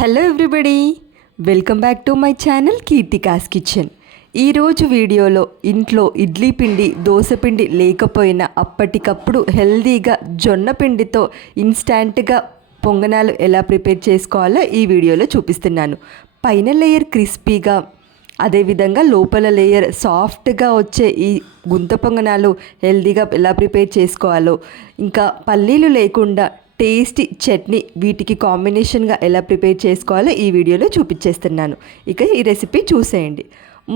Hello everybody, welcome back to my channel Keerthika's kitchen. ఈరోజు వీడియోలో ఇంట్లో ఇడ్లీ పిండి దోశ పిండి లేకపోయినా అప్పటికప్పుడు హెల్దీగా జొన్న పిండితో ఇన్స్టాంట్గా పొంగనాలు ఎలా ప్రిపేర్ చేసుకోవాలో ఈ వీడియోలో చూపిస్తున్నాను. పైన లేయర్ క్రిస్పీగా, అదేవిధంగా లోపల లేయర్ సాఫ్ట్గా వచ్చే ఈ గుంత పొంగనాలు హెల్దీగా ఎలా ప్రిపేర్ చేసుకోవాలో, ఇంకా పల్లీలు లేకుండా టేస్టీ చట్నీ వీటికి కాంబినేషన్గా ఎలా ప్రిపేర్ చేసుకోవాలో ఈ వీడియోలో చూపించేస్తున్నాను. ఇక ఈ రెసిపీ చూసేయండి.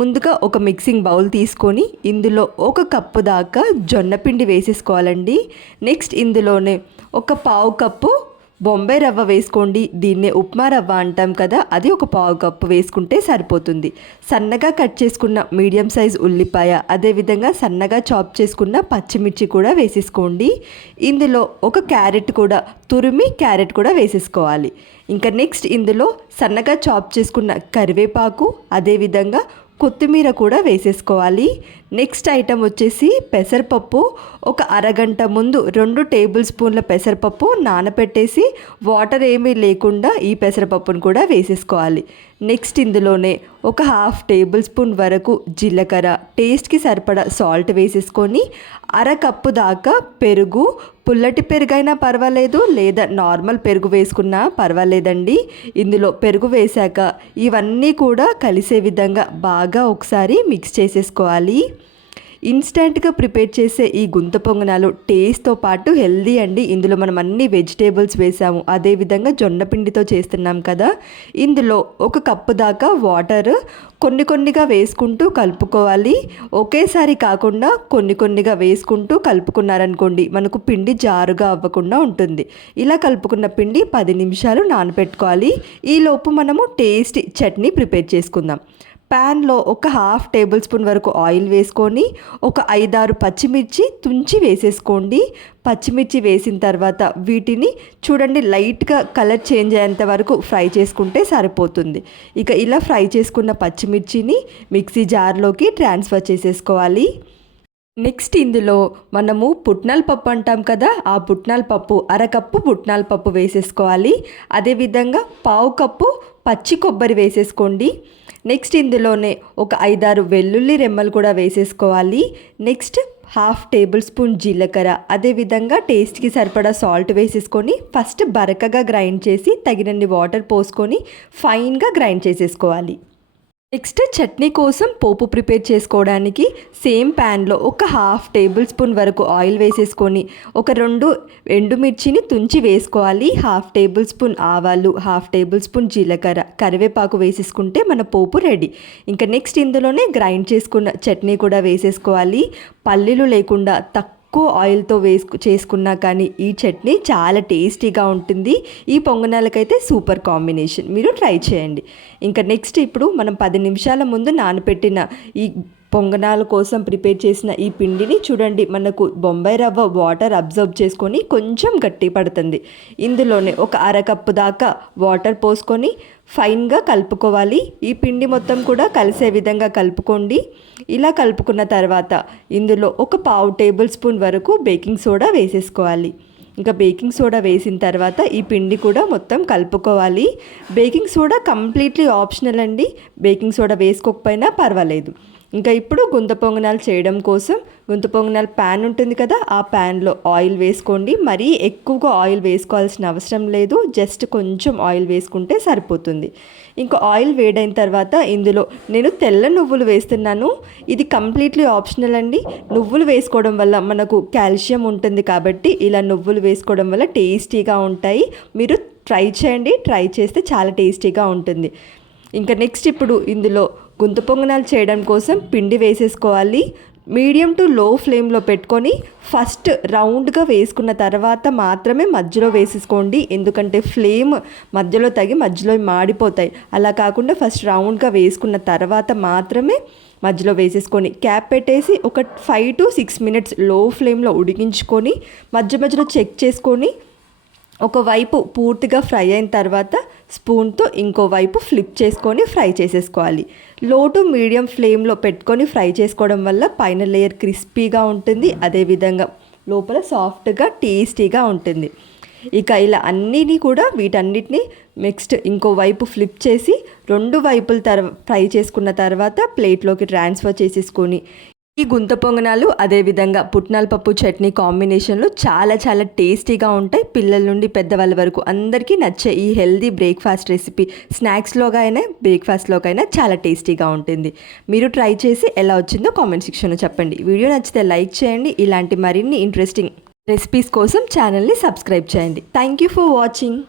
ముందుగా ఒక మిక్సింగ్ బౌల్ తీసుకొని ఇందులో 1 కప్పు దాకా జొన్న పిండి వేసేసుకోవాలండి. నెక్స్ట్ ఇందులోనే 1/4 కప్పు బొంబాయి రవ్వ వేసుకోండి. దీన్నే ఉప్మా రవ్వ అంటాం కదా, అది 1/4 కప్పు వేసుకుంటే సరిపోతుంది. సన్నగా కట్ చేసుకున్న మీడియం సైజ్ ఉల్లిపాయ, అదేవిధంగా సన్నగా చాప్ చేసుకున్న పచ్చిమిర్చి కూడా వేసేసుకోండి. ఇందులో 1 క్యారెట్ కూడా తురిమి క్యారెట్ కూడా వేసేసుకోవాలి. ఇంకా నెక్స్ట్ ఇందులో సన్నగా చాప్ చేసుకున్న కరివేపాకు, అదేవిధంగా కొత్తిమీర కూడా వేసేసుకోవాలి. నెక్స్ట్ ఐటమ్ వచ్చేసి పెసరపప్పు. ఒక అరగంట ముందు 2 టేబుల్ స్పూన్ల పెసరపప్పు నానబెట్టేసి వాటర్ ఏమీ లేకుండా ఈ పెసరపప్పును కూడా వేసేసుకోవాలి. నెక్స్ట్ ఇందులోనే 1/2 టేబుల్ స్పూన్ వరకు జీలకర్ర, టేస్ట్కి సరిపడా సాల్ట్ వేసేసుకొని, 1/2 కప్పు దాకా పెరుగు, పుల్లటి పెరుగైనా పర్వాలేదు లేదా నార్మల్ పెరుగు వేసుకున్నా పర్వాలేదండి. ఇందులో పెరుగు వేశాక ఇవన్నీ కూడా కలిసే విధంగా బాగా ఒకసారి మిక్స్ చేసేసుకోవాలి. ఇన్స్టెంట్గా ప్రిపేర్ చేసే ఈ గుంత పొంగనాలు టేస్ట్తో పాటు హెల్దీ అండి. ఇందులో మనం అన్ని వెజిటేబుల్స్ వేసాము, అదేవిధంగా జొన్న పిండితో చేస్తున్నాం కదా. ఇందులో 1 కప్పు దాకా వాటర్ కొన్నిగా వేసుకుంటూ కలుపుకోవాలి. ఒకేసారి కాకుండా కొన్నిగా వేసుకుంటూ కలుపుకున్నారనుకోండి మనకు పిండి జారుగా అవ్వకుండా ఉంటుంది. ఇలా కలుపుకున్న పిండి 10 నిమిషాలు నానబెట్టుకోవాలి. ఈలోపు మనము టేస్టీ చట్నీ ప్రిపేర్ చేసుకుందాం. ప్యాన్లో 1/2 టేబుల్ స్పూన్ వరకు ఆయిల్ వేసుకొని 5-6 పచ్చిమిర్చి తుంచి వేసేసుకోండి. పచ్చిమిర్చి వేసిన తర్వాత వీటిని చూడండి లైట్గా కలర్ చేంజ్ అయ్యేంత వరకు ఫ్రై చేసుకుంటే సరిపోతుంది. ఇక ఇలా ఫ్రై చేసుకున్న పచ్చిమిర్చిని మిక్సీ జార్లోకి ట్రాన్స్ఫర్ చేసేసుకోవాలి. నెక్స్ట్ ఇందులో మనము పుట్నాల పప్పు అంటాం కదా, ఆ పుట్నాల పప్పు 1/2 కప్పు పుట్నాల పప్పు వేసేసుకోవాలి. అదేవిధంగా 1/4 కప్పు పచ్చి కొబ్బరి వేసేసుకోండి. నెక్స్ట్ ఇందులోనే 5-6 వెల్లుల్లి రెమ్మలు కూడా వేసేసుకోవాలి. నెక్స్ట్ 1/2 టేబుల్ స్పూన్ జీలకర్ర, అదేవిధంగా టేస్ట్కి సరిపడా సాల్ట్ వేసేసుకొని ఫస్ట్ బరకగా గ్రైండ్ చేసి తగినన్ని వాటర్ పోసుకొని ఫైన్గా గ్రైండ్ చేసేసుకోవాలి. నెక్స్ట్ చట్నీ కోసం పోపు ప్రిపేర్ చేసుకోవడానికి సేమ్ ప్యాన్లో 1/2 టేబుల్ స్పూన్ వరకు ఆయిల్ వేసేసుకొని 2 ఎండుమిర్చిని తుంచి వేసుకోవాలి. 1/2 టేబుల్ స్పూన్ ఆవాలు, 1/2 టేబుల్ స్పూన్ జీలకర్ర, కరివేపాకు వేసేసుకుంటే మన పోపు రెడీ. ఇంకా నెక్స్ట్ ఇందులోనే గ్రైండ్ చేసుకున్న చట్నీ కూడా వేసేసుకోవాలి. పల్లీలు లేకుండా తక్కువ ఆయిల్తో చేసుకున్నా కానీ ఈ చట్నీ చాలా టేస్టీగా ఉంటుంది. ఈ పొంగనాలకైతే సూపర్ కాంబినేషన్, మీరు ట్రై చేయండి. ఇంకా నెక్స్ట్ ఇప్పుడు మనం 10 నిమిషాల ముందు నానబెట్టిన ఈ పొంగనాల కోసం ప్రిపేర్ చేసిన ఈ పిండిని చూడండి మనకు బొంబాయి రవ్వ వాటర్ అబ్జర్వ్ చేసుకొని కొంచెం గట్టి పడుతుంది. ఇందులోనే 1/2 కప్పు దాకా వాటర్ పోసుకొని ఫైన్గా కలుపుకోవాలి. ఈ పిండి మొత్తం కూడా కలిసే విధంగా కలుపుకోండి. ఇలా కలుపుకున్న తర్వాత ఇందులో 1/4 టేబుల్ స్పూన్ వరకు బేకింగ్ సోడా వేసేసుకోవాలి. ఇంకా బేకింగ్ సోడా వేసిన తర్వాత ఈ పిండి కూడా మొత్తం కలుపుకోవాలి. బేకింగ్ సోడా కంప్లీట్లీ ఆప్షనల్ అండి, బేకింగ్ సోడా వేసుకోకపోయినా పర్వాలేదు. ఇంకా ఇప్పుడు గుంత పొంగనాలు చేయడం కోసం గుంత పొంగనాలు ప్యాన్ ఉంటుంది కదా, ఆ ప్యాన్లో ఆయిల్ వేసుకోండి. మరీ ఎక్కువగా ఆయిల్ వేసుకోవాల్సిన అవసరం లేదు, జస్ట్ కొంచెం ఆయిల్ వేసుకుంటే సరిపోతుంది. ఇంకా ఆయిల్ వేడైన తర్వాత ఇందులో నేను తెల్ల నువ్వులు వేస్తున్నాను. ఇది కంప్లీట్లీ ఆప్షనల్ అండి. నువ్వులు వేసుకోవడం వల్ల మనకు కాల్షియం ఉంటుంది కాబట్టి ఇలా నువ్వులు వేసుకోవడం వల్ల టేస్టీగా ఉంటాయి. మీరు ట్రై చేయండి, ట్రై చేస్తే చాలా టేస్టీగా ఉంటుంది. ఇంకా నెక్స్ట్ ఇప్పుడు ఇందులో గుంత పొంగనాలు చేయడం కోసం పిండి వేసేసుకోవాలి. మీడియం టు లో ఫ్లేమ్లో పెట్టుకొని ఫస్ట్ రౌండ్గా వేసుకున్న తర్వాత మాత్రమే మధ్యలో వేసేసుకోండి, ఎందుకంటే ఫ్లేమ్ మధ్యలో తగి మధ్యలో మాడిపోతాయి. అలా కాకుండా ఫస్ట్ రౌండ్గా వేసుకున్న తర్వాత మాత్రమే మధ్యలో వేసేసుకొని క్యాప్ పెట్టేసి ఒక 5 to 6 మినిట్స్ లో ఫ్లేమ్లో ఉడికించుకొని మధ్యలో చెక్ చేసుకొని ఒకవైపు పూర్తిగా ఫ్రై అయిన తర్వాత స్పూన్తో ఇంకోవైపు ఫ్లిప్ చేసుకొని ఫ్రై చేసేసుకోవాలి. లో టు మీడియం ఫ్లేమ్లో పెట్టుకొని ఫ్రై చేసుకోవడం వల్ల పైన లేయర్ క్రిస్పీగా ఉంటుంది, అదేవిధంగా లోపల సాఫ్ట్గా టేస్టీగా ఉంటుంది. ఇక ఇలా అన్నిని కూడా వీటన్నిటిని నెక్స్ట్ ఇంకో వైపు ఫ్లిప్ చేసి 2 వైపులు ఫ్రై చేసుకున్న తర్వాత ప్లేట్లోకి ట్రాన్స్ఫర్ చేసేసుకొని ఈ గుంత పొంగనాలు అదేవిధంగా పుట్నాల పప్పు చట్నీ కాంబినేషన్లో చాలా చాలా టేస్టీగా ఉంటాయి. పిల్లల నుండి పెద్దవాళ్ళ వరకు అందరికీ నచ్చే ఈ హెల్దీ బ్రేక్ఫాస్ట్ రెసిపీ స్నాక్స్లోగా అయినా బ్రేక్ఫాస్ట్లోకి అయినా చాలా టేస్టీగా ఉంటుంది. మీరు ట్రై చేసి ఎలా వచ్చిందో కామెంట్ సెక్షన్లో చెప్పండి. వీడియో నచ్చితే లైక్ చేయండి. ఇలాంటి మరిన్ని ఇంట్రెస్టింగ్ రెసిపీస్ కోసం ఛానల్ని సబ్స్క్రైబ్ చేయండి. Thank you for watching.